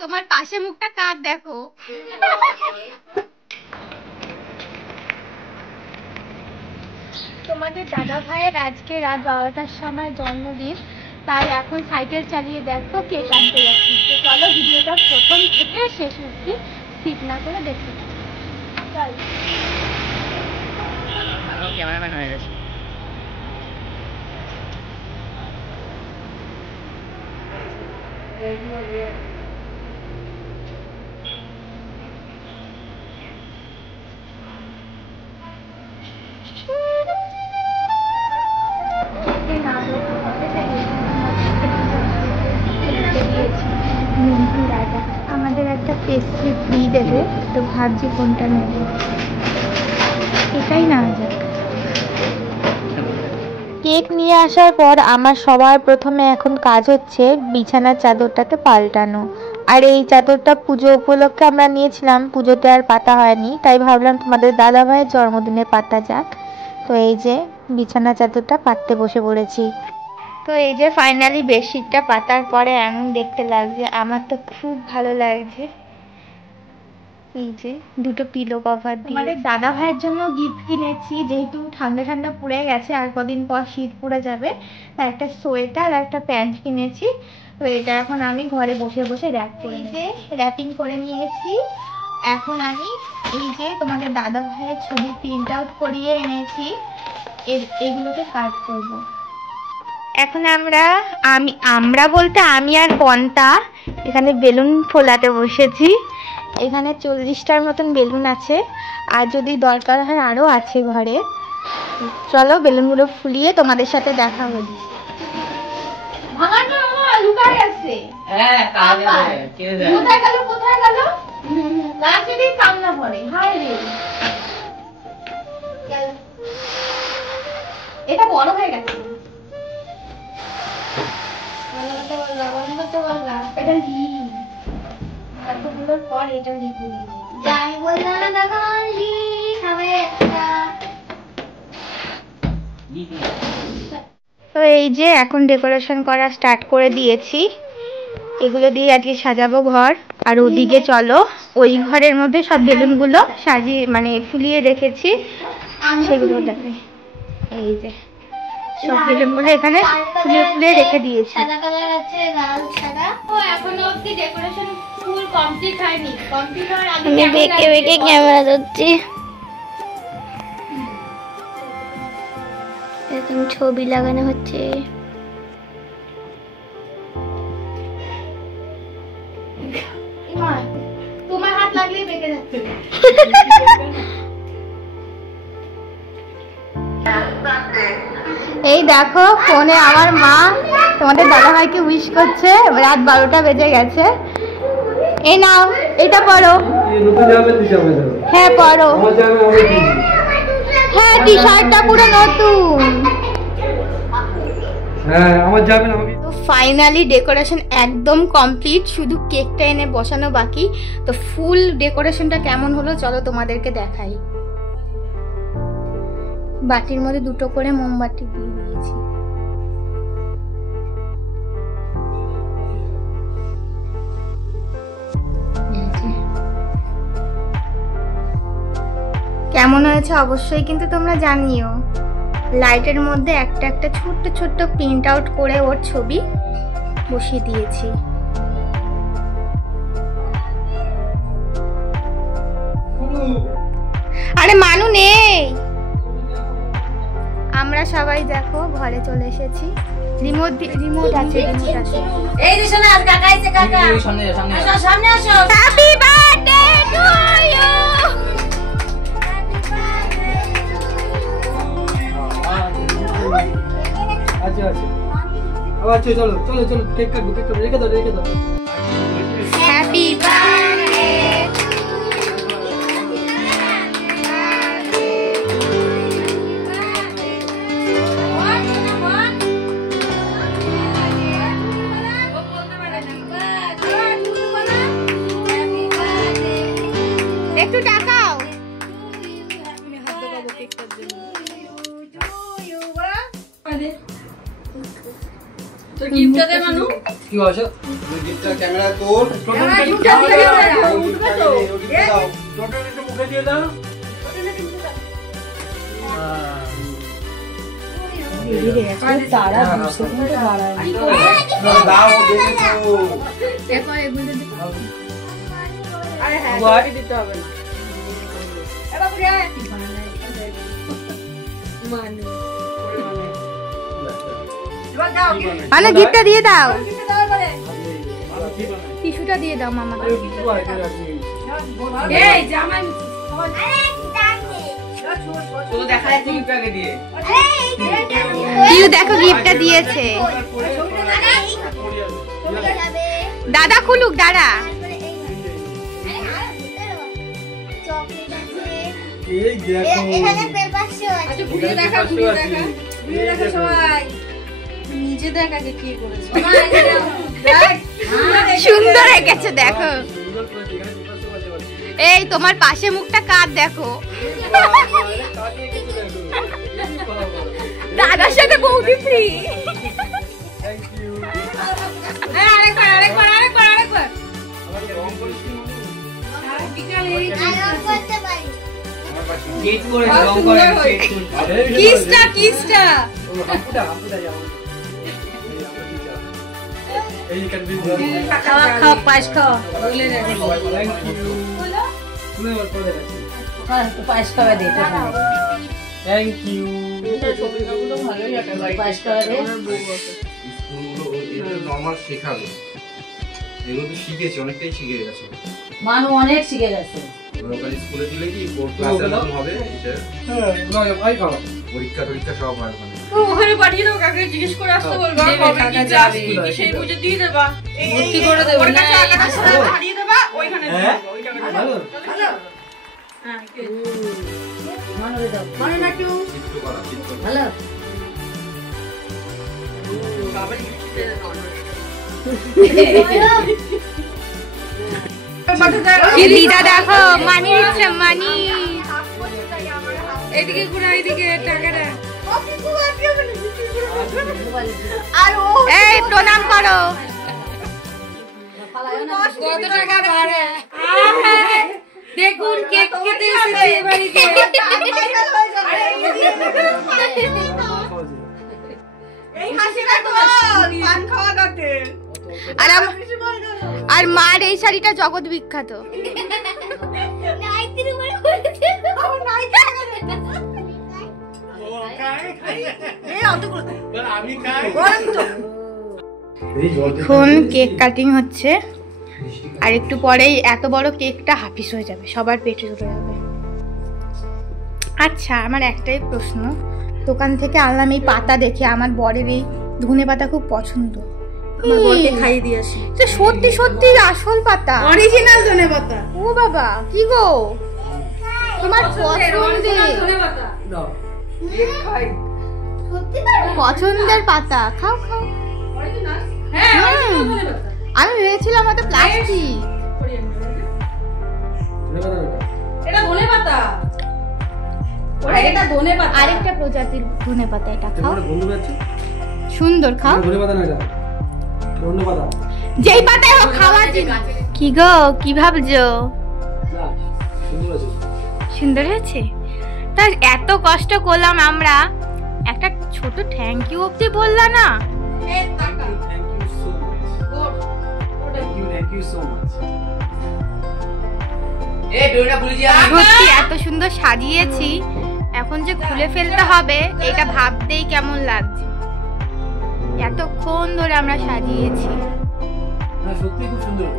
তোমার পাশে মুখটা কাট দেখো। তোমাদের দাদা ভাইয়ের আজকে রাত 12টার সময় জন্মদিন, তাই এখন সাইকেল চালিয়ে দেখো কেক আনতে যাচ্ছি। তো চলো ভিডিওটা প্রথম থেকে শেষ অবধি স্কিপ না করে দেখতে থাকো। ক্যামেরাম্যান হয়ে গেছে। আমাদের একটা পেস্ট্রি ফ্রি দেবে, তো ভাবছি কোনটা নেব, এটাই না যাক। কেক নিয়ে আসার পর আমার সবার প্রথমে এখন কাজ হচ্ছে বিছানার চাদরটাকে পাল্টানো। আর এই চাদরটা পুজো উপলক্ষে আমরা নিয়েছিলাম, পুজোতে আর পাতা হয়নি, তাই ভাবলাম তোমাদের দাদা ভাইয়ের জন্মদিনে পাতা যাক। তো এই যে বিছানা চাদরটা পাততে বসে পড়েছি। তো এই যে ফাইনালি বেডশিটটা পাতার পরে এমন দেখতে লাগছে, আমার তো খুব ভালো লাগছে। এই যে দুটো পিলো কভার দিয়ে আমাদের দাদা ভাইয়ের জন্য গিফট কিনেছি, যেহেতু ঠান্ডা ঠান্ডা পড়ে গেছে আর কদিন পর শীত পড়ে যাবে, তাই একটা সোয়েটার আর একটা প্যান্ট কিনেছি। তো এটা এখন আমি ঘরে বসে বসে র্যাপ করে র্যাপিং করে নিয়েছি। এখন আমি এই যে তোমাদের দাদা ভাইয়ের ছবি প্রিন্ট আউট করিয়ে এনেছি, এগুলোকে কাট করব। এখন আমরা বলতে আমি আর পন্তা এখানে বেলুন ফোলাতে বসেছি। এখানে 40টার মতন বেলুন আছে, আর যদি দরকার হয় আরও আছে ঘরে। চলো বেলুনগুলো ফুলিয়ে তোমাদের সাথে দেখা হলো। এটা বড় হয়ে গেছে, এটা এতগুলোর পর এটা লিখে যাই বললাম দেখো লিখাবে একটা। তো এই যে এখন ডেকোরেশন করা স্টার্ট করে দিয়েছি, এগুলো দিয়ে আজকে সাজাবো ঘর। আর ওদিকে চলো ওই ঘরের মধ্যে সব বেলুনগুলো সাজিয়ে মানে ফুলিয়ে রেখেছি, সেগুলো দেখাই। এই যে সব বেলুনগুলো এখানে ফুলিয়ে ফুলিয়ে রেখে দিয়েছি। সাদা কালার আছে, লাল সাদা। ও এখনো অবধি ডেকোরেশন ফুল কমপ্লিট হয়নি, কমপ্লিট হওয়ার আগে আমি বেঁকে বেঁকে ক্যামেরা ধরছি। এরকম ছবি লাগানো হচ্ছে। তোমার হাত লাগলেই বেঁকে যাচ্ছে। এই দেখো ফোনে আমার মা তোমাদের দাদা ভাইকে উইশ করছে, রাত 12টা বেজে গেছে। এই নাও এটা পড়ো। হ্যাঁ পড়ো। হ্যাঁ টি শার্টটা পুরো নতুন। হ্যাঁ আমার যাবেন আমাকে। তো ফাইনালি ডেকোরেশন একদম কমপ্লিট, শুধু কেকটা এনে বসানো বাকি। তো ফুল ডেকোরেশনটা কেমন হলো চলো তোমাদেরকে দেখাই। বাটির মধ্যে দুটো করে মোমবাতি দিয়ে দিয়েছি। কেমন হয়েছে অবশ্যই কিন্তু তোমরা জানিও। লাইটের মধ্যে একটা একটা ছোট্ট ছোট্ট প্রিন্ট আউট করে ওর ছবি বসিয়ে দিয়েছি। আরে মানু নেই, আমরা সবাই দেখো ঘরে চলে এসেছি। রিমোট আছে। এই যে শোনা কাকা এসে, কাকা সামনে আসো। Happy birthday to you. আচ্ছা আবার চলো চলো চলো কেক কাটবো, রেখে দাও হ্যাপি বার্থডে। একটু টাকাও। তো গিফটটা দে মানু। কি বলছো গিফটটা ক্যামেরা তোর ক্যামেরা ঝুঁকে উঠবে তো টোটাল একটু মুখে দিয়ে দাও তারা বুঝতে কিন্তু দাঁড়ায় দাও দেখো দেখো এগুলো আরে হ্যাঁ দিতে হবে না এবার পুরো মানে এবার দাও মানে গিফটটা দিয়ে দাও, গিফট দাও বলে টিস্যুটা দিয়ে দাও মামা। এই জামাই শুধু দেখা যাচ্ছে গিফটটাকে দিয়ে পিউ দেখো গিফটটা দিয়েছে। দাদা খুলুক, দাদা। এই দেখো আচ্ছা ভিডিও দেখা ভিডিও দেখা সবাই নিজে দেখ আগে কি করেছে সুন্দর হয়ে গেছে দেখো। এই তোমার পাশে মুখটা কাট দেখো। দাদার সাথে বৌদি ফ্রি। আরেকবার গেট করে রং করে কিসটা এই ক্যান বি খাও পায়েস খাও বলে রে পায়েস খাওয়া দে থ্যাংক ইউ পায়েস খাওয়া দে স্কুলগুলো এটা নরমাল শেখাবে এগুলো তো শিখেছি অনেকটাই শিখে গেছে মানু অনেক শিখে গেছে ওখানে স্কুলে দিলে কি ফোর ক্লাসের মতন হবে টিচার পরীক্ষা টরীক্ষা সব হয় ওখানে ওখানে পাঠিয়ে দেবো, কাকে জিজ্ঞেস করে আসতে বলবা কবে কি ক্লাস কি সেই বুঝে দিয়ে দেবা। ভর্তি করে দেবো ওর না কাছে আলাদা সাথে হারিয়ে দেবা, ওইখানে দিয়ে দেবো, ওই টাকাটা ভালো হ্যাঁ মানু রে দাও মানু নাটু চিত্র করা ভালো বাবার গিফট দিয়ে দাও। দিদা দেখো মানি দিচ্ছে, মানি। এদিকে ঘুরা, এদিকে টাকাটা এই প্রণাম করো। কত টাকা বাড়ে দেখুন কেক খেতে এসেছি বাড়িতে এই হাসিটা তো পান খাওয়া দাতে আর মার এই শাড়িটা জগৎ বিখ্যাত। এখন কেক কাটিং হচ্ছে, আর একটু পরেই এত বড় কেকটা হাফিস হয়ে যাবে, সবার পেটে চলে যাবে। আচ্ছা, আমার একটাই প্রশ্ন, দোকান থেকে আনলাম এই পাতা দেখে, আমার বরের এই ধনে পাতা খুব পছন্দ, আমার বরকে খাইয়ে দিয়ে আসি তো সত্যি সত্যি আসল পাতা, অরিজিনাল ধনে পাতা ও বাবা কি গো তোমার ধনেপাতা দাও পছন্দের পাতা, খাও খাও। হ্যাঁ হুম, ধনেপাতা আমি ভেবেছিলাম হয়তো প্লাস্টিক। এটা ধনেপাতা ওটা এটা ধনেপাতা আরেকটা প্রজাতির ধনে পাতা, এটা খাও, তোমার বন্ধু আছে সুন্দর, খাও। ধনে পাতা না এটা অন্য পাতা যেই পাতায় হোক খাওয়ার জিনিস। কি গো কি ভাবছো? না সুন্দর আছে সুন্দর হয়েছে? তা এত কষ্ট করলাম আমরা, একটা ছোট থ্যাংক ইউ অবধি বললা না। এই টাকা thank you so much thank you so much এই ডোটা ভুলে যা সত্যি এত সুন্দর সাজিয়েছি, এখন যে খুলে ফেলতে হবে এটা ভাবতেই কেমন লাগছে। এতক্ষণ ধরে আমরা সাজিয়েছি। না সত্যি খুব সুন্দর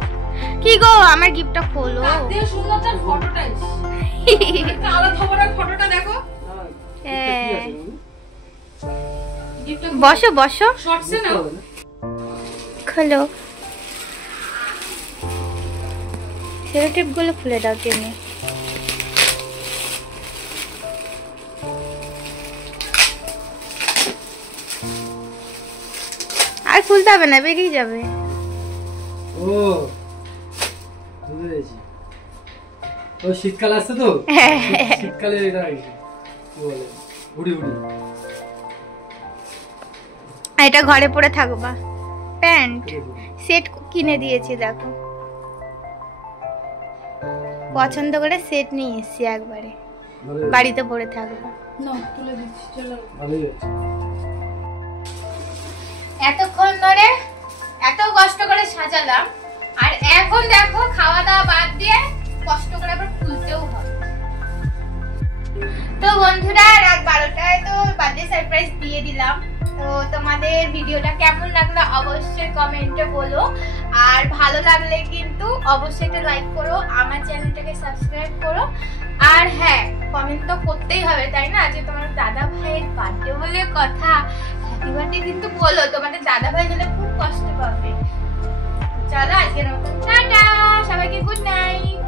কি গো আমার গিফটটা খোলো। রাতে সুন্দরতার ফটোটা কালো খবরের ফটোটা দেখো হ্যাঁ, বসো বসো, শর্টসে নাও খোলো। সেলো টেপ গুলো খুলে দাও টেনে। আর খুলতে হবে না, বেরিয়ে যাবে। ও বুঝতে পেরেছি ও শীতকাল আসছে তো শীতকালে এটা কি বলে উড়ি উড়ি এটা ঘরে পরে থাকবা প্যান্ট। সেট কিনে দিয়েছি, দেখো পছন্দ করে সেট নিয়ে এসেছি, একবারে বাড়িতে পড়ে থাকবো। না তুলে দিচ্ছি, চলো। এতক্ষণ ধরে এত কষ্ট করে সাজালাম, আর এখন দেখো খাওয়া দাওয়া বাদ দিয়ে কষ্ট করে আবার খুলতেও হবে। তো বন্ধুরা, রাত 12টায় তো বার্থডে সারপ্রাইজ দিয়ে দিলাম। তো তোমাদের ভিডিওটা কেমন লাগলো অবশ্যই কমেন্টে বলো, আর ভালো লাগলে কিন্তু অবশ্যই একটা লাইক করো, আমার চ্যানেলটাকে সাবস্ক্রাইব করো। আর হ্যাঁ, কমেন্ট তো করতেই হবে, তাই না? যে তোমার দাদা ভাইয়ের বার্থডে বলে কথা, হ্যাপি বার্থডে কিন্তু বলো, তোমাদের দাদা ভাই গেলে খুব কষ্ট পাবে। চলো আজকের মতো টাটা, সবাইকে গুড নাইট।